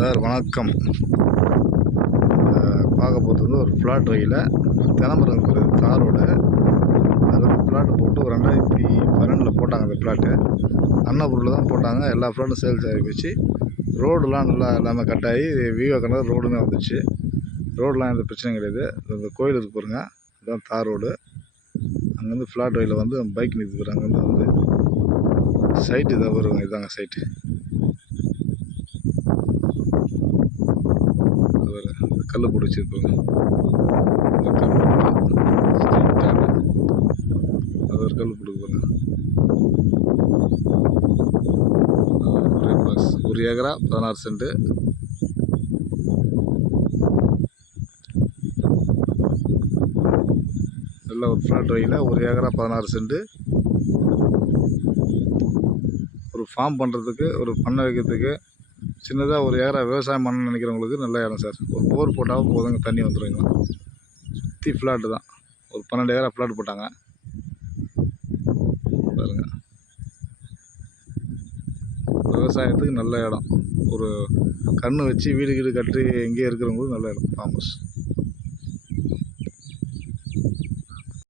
Sir வணக்கம். பார்க்க போகிறது வந்து ஒரு ஃப்ளாட் வகையில் தினமரம் இருக்கிறது தார் ரோடு அதில் ஃப்ளாட்டு போட்டு ஒரு ரெண்டாயிரத்தி பன்னெண்டில் போட்டாங்க அந்த ஃப்ளாட்டு அன்னபூரில் தான் போட்டாங்க. எல்லா ஃப்ளாட்டும் சேல்ஸ் ஆகி போச்சு. ரோடுலாம் நல்லா எல்லாமே கட் ஆகி விவேகானந்தர் ரோடுமே வந்துச்சு. ரோடெலாம் எந்த பிரச்சனையும் கிடையாது. இந்த கோயில் இருக்கு பாருங்க. இதுதான் தார் ரோடு அங்கேருந்து ஃப்ளாட் வழியில் வந்து பைக் நிறுத்தி போகிறாங்க அங்கேருந்து வந்து சைட்டு இதாக வருவாங்க. இதாங்க சைட்டு இந்த கல் போட்டு வச்சுருப்பாங்க. இந்த கல் அது ஒரு கல் போட்டு ஒரே ஒரு ஏக்கரா பதினாறு சென்ட்டு. நல்ல ஒரு ஃப்ளாட் வகையில் ஒரு ஏக்கரா பதினாறு சென்ட்டு. ஒரு ஃபார்ம் பண்ணுறதுக்கு ஒரு பண்ணை வைக்கிறதுக்கு சின்னதாக ஒரு ஏக்கரா விவசாயம் பண்ண நினைக்கிறவங்களுக்கு நல்ல இடம் சார். ஒரு போர் போட்டாலும் போதுங்க தண்ணி வந்துடுங்க சுற்றி ஃப்ளாட்டு தான். ஒரு பன்னெண்டு ஏக்கரா ஃப்ளாட் போட்டாங்க. பாருங்க. விவசாயத்துக்கு நல்ல இடம். ஒரு கன்று வச்சு வீடு கீடு கட்டி எங்கேயே இருக்கிறவங்களுக்கு நல்ல இடம். Farm house